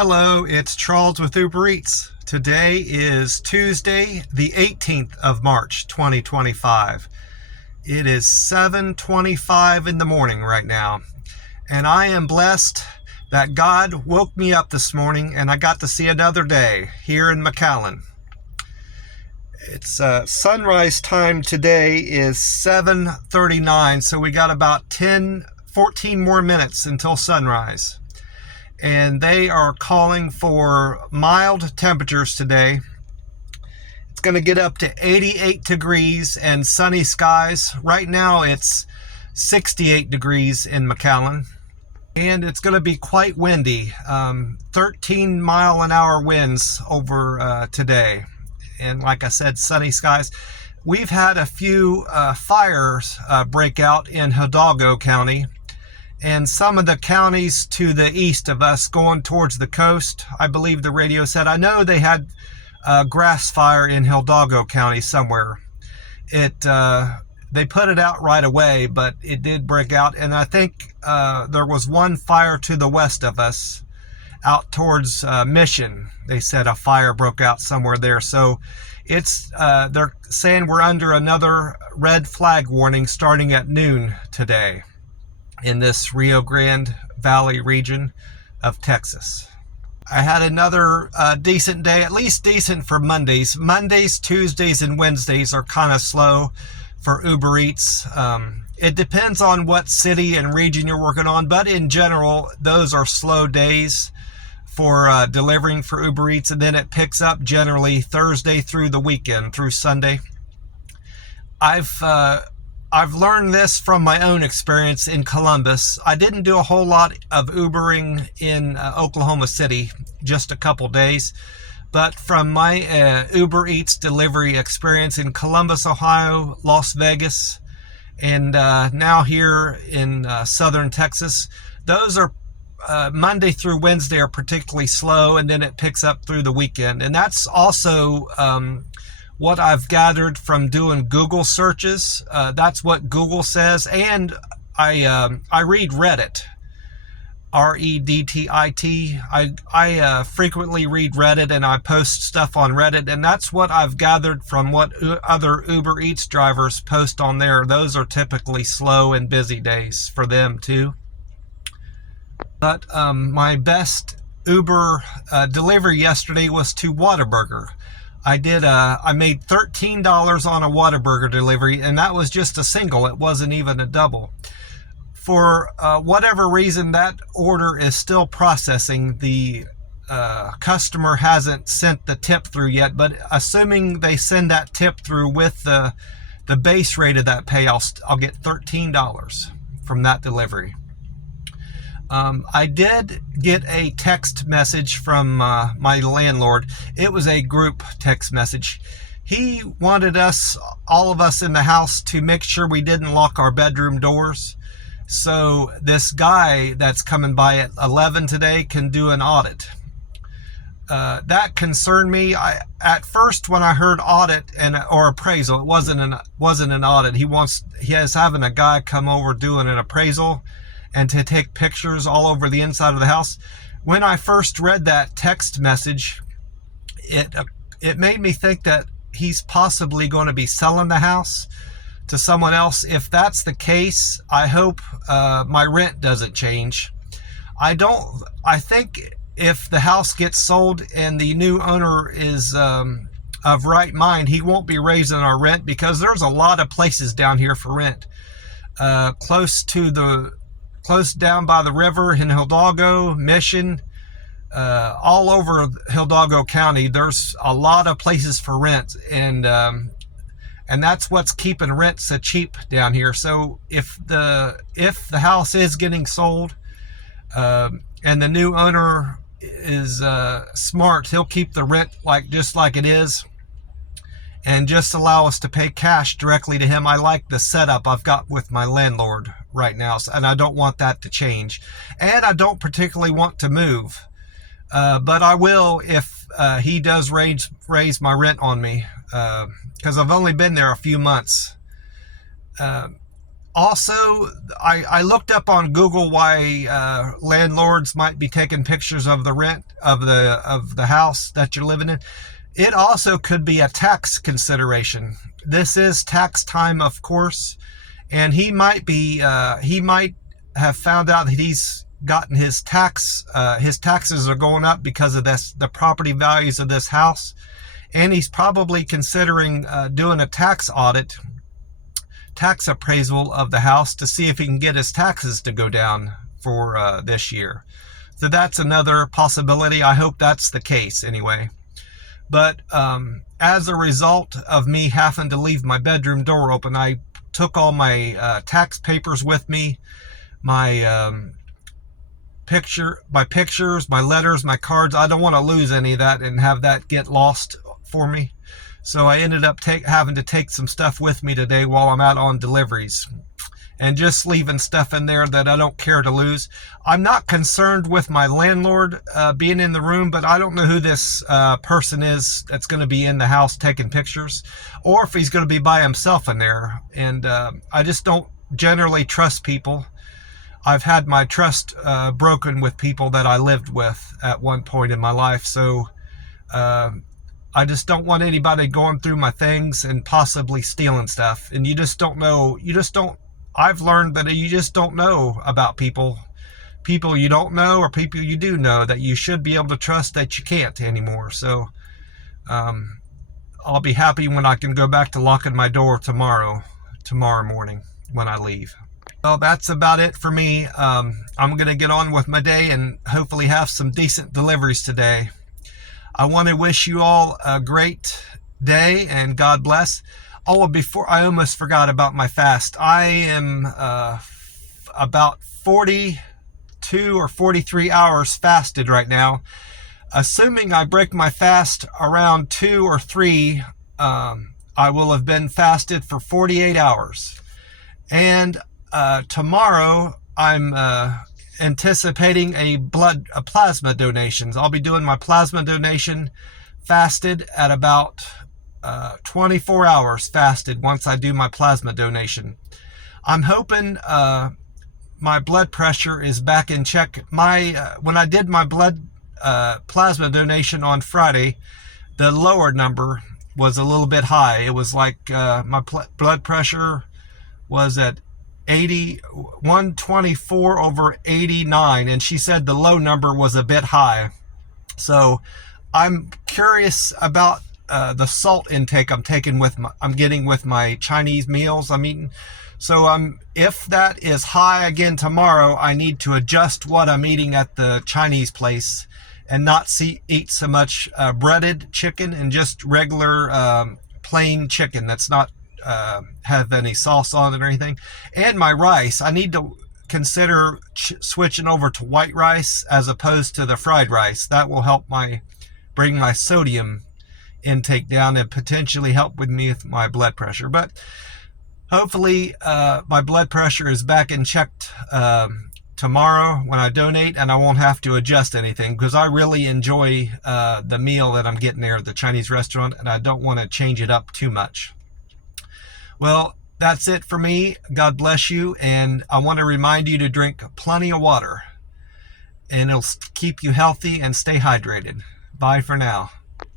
Hello, it's Charles with Uber Eats. Today is Tuesday, the 18th of March, 2025. It is 7:25 in the morning right now, and I am blessed that God woke me up this morning and I got to see another day here in McAllen. It's sunrise time today is 7:39, so we got about 14 more minutes until sunrise. And they are calling for mild temperatures today. It's going to get up to 88 degrees and sunny skies. Right now it's 68 degrees in McAllen. And it's going to be quite windy. 13 mile an hour winds over today. And like I said, sunny skies. We've had a few fires break out in Hidalgo County. And some of the counties to the east of us going towards the coast, I believe the radio said. I know they had a grass fire in Hidalgo County somewhere. They put it out right away, but it did break out. And I think there was one fire to the west of us out towards Mission. They said a fire broke out somewhere there. So they're saying we're under another red flag warning starting at noon today in this Rio Grande Valley region of Texas. I had another decent day, at least decent for Mondays. Mondays, Tuesdays, and Wednesdays are kind of slow for Uber Eats. It depends on what city and region you're working on, but in general, those are slow days for delivering for Uber Eats, and then it picks up generally Thursday through the weekend, through Sunday. I've learned this from my own experience in Columbus. I didn't do a whole lot of Ubering in Oklahoma City, just a couple days. But from my Uber Eats delivery experience in Columbus, Ohio, Las Vegas, and now here in southern Texas, those are Monday through Wednesday are particularly slow, and then it picks up through the weekend. And that's also what I've gathered from doing Google searches. That's what Google says. And I read Reddit, Reddit. I frequently read Reddit, and I post stuff on Reddit. And that's what I've gathered from what other Uber Eats drivers post on there. Those are typically slow and busy days for them too. But my best Uber delivery yesterday was to Whataburger. I made $13 on a Whataburger delivery, and that was just a single. It wasn't even a double. For whatever reason, that order is still processing. The customer hasn't sent the tip through yet, but assuming they send that tip through with the base rate of that pay, I'll get $13 from that delivery. I did get a text message from my landlord. It was a group text message. He wanted all of us in the house, to make sure we didn't lock our bedroom doors. So this guy that's coming by at 11 today can do an audit. That concerned me. At first, when I heard audit or appraisal, it wasn't an audit. He is having a guy come over doing an appraisal and to take pictures all over the inside of the house. When I first read that text message, it made me think that he's possibly going to be selling the house to someone else. If that's the case, I hope my rent doesn't change. I think if the house gets sold and the new owner is of right mind, he won't be raising our rent, because there's a lot of places down here for rent. Close down by the river in Hidalgo, Mission, all over Hidalgo County, there's a lot of places for rent, and that's what's keeping rent so cheap down here. So if the house is getting sold, and the new owner is smart, he'll keep the rent just like it is, and just allow us to pay cash directly to him. I like the setup I've got with my landlord right now, and I don't want that to change. And I don't particularly want to move, but I will if he does raise my rent on me, because I've only been there a few months. Also, I looked up on Google why landlords might be taking pictures of the rent of the house that you're living in. It also could be a tax consideration. This is tax time, of course, and he might have found out that he's gotten his taxes are going up because of the property values of this house, and he's probably considering doing a tax appraisal of the house to see if he can get his taxes to go down for this year. So that's another possibility. I hope that's the case anyway. But as a result of me having to leave my bedroom door open, I took all my tax papers with me, my pictures, my letters, my cards. I don't want to lose any of that and have that get lost for me. So I ended up having to take some stuff with me today while I'm out on deliveries, and just leaving stuff in there that I don't care to lose. I'm not concerned with my landlord being in the room, but I don't know who this person is that's going to be in the house taking pictures, or if he's going to be by himself in there. And I just don't generally trust people. I've had my trust broken with people that I lived with at one point in my life, so I just don't want anybody going through my things and possibly stealing stuff. And you just don't know. I've learned that you just don't know about people you don't know, or people you do know, that you should be able to trust that you can't anymore. So I'll be happy when I can go back to locking my door tomorrow morning when I leave. Well, that's about it for me. I'm going to get on with my day and hopefully have some decent deliveries today. I want to wish you all a great day and God bless. Oh, before I almost forgot about my fast. I am about 42 or 43 hours fasted right now. Assuming I break my fast around 2 or 3, I will have been fasted for 48 hours. And tomorrow I'm anticipating a plasma donations. I'll be doing my plasma donation fasted at about 24 hours fasted once I do my plasma donation. I'm hoping my blood pressure is back in check. When I did my plasma donation on Friday, the lower number was a little bit high. It was like my blood pressure was at 124 over 89, and she said the low number was a bit high. So I'm curious about the salt intake I'm getting with my Chinese meals I'm eating. So if that is high again tomorrow, I need to adjust what I'm eating at the Chinese place and not eat so much breaded chicken and just regular plain chicken that's not have any sauce on it or anything. And my rice, I need to consider switching over to white rice as opposed to the fried rice. That will help bring my sodium intake down and potentially help with my blood pressure. But hopefully my blood pressure is back in check tomorrow when I donate, and I won't have to adjust anything, because I really enjoy the meal that I'm getting there at the Chinese restaurant, and I don't want to change it up too much. Well, that's it for me. God bless you, and I want to remind you to drink plenty of water, and it'll keep you healthy and stay hydrated. Bye for now.